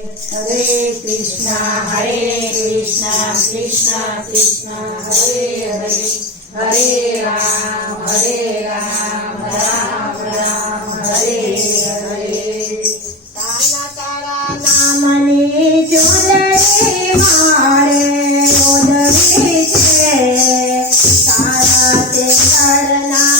હરે કૃષ્ણ હરે કૃષ્ણ કૃષ્ણ કૃષ્ણ હરે હરે હરે રામ હરે રામ રામ રામ હરે હરે તારા તારા નામને જોલે મારે ઓદરે તારા તે કરના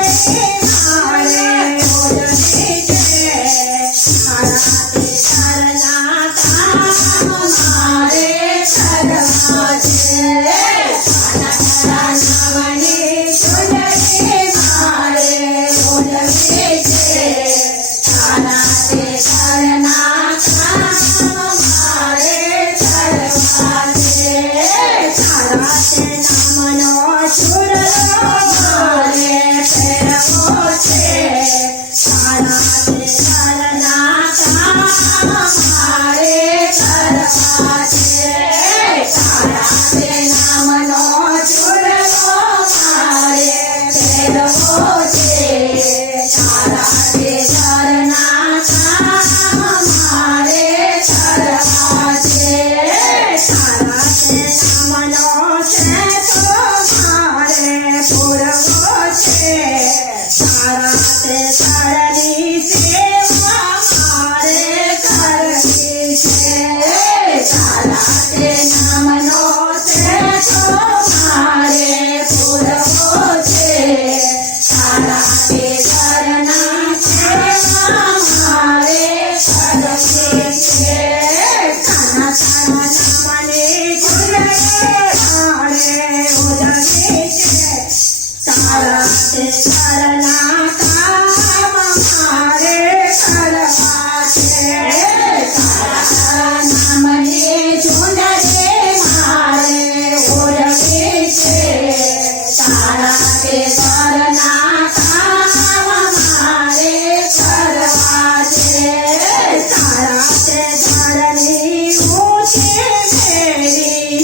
Ten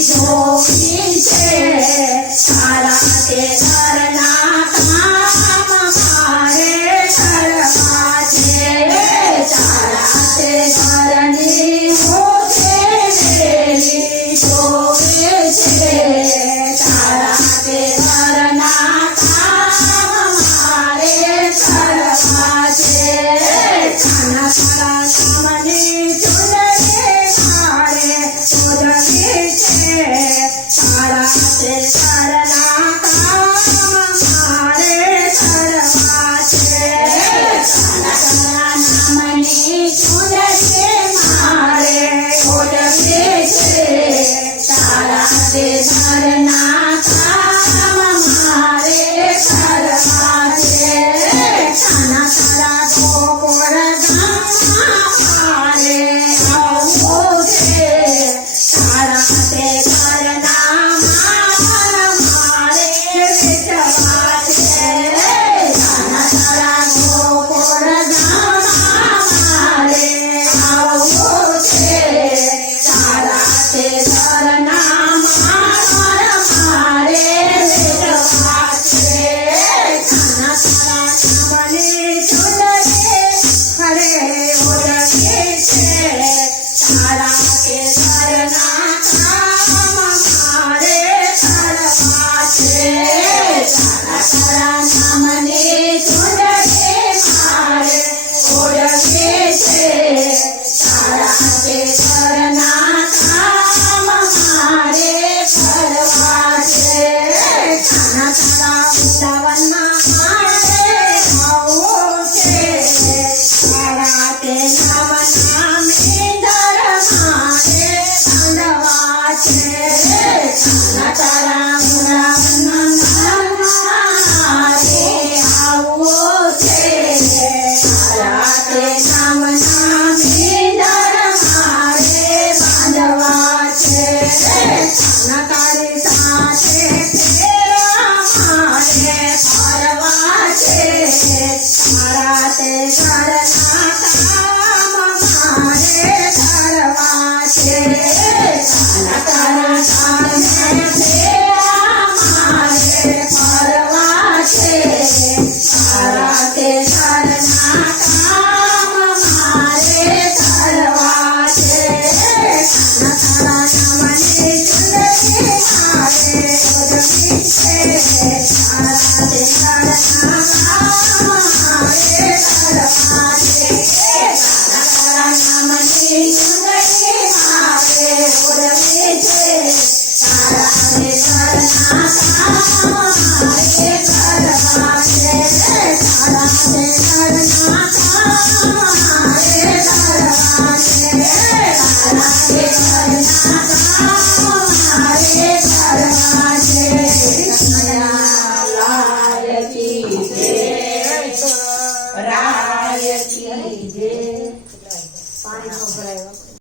જોઈ છે. સારા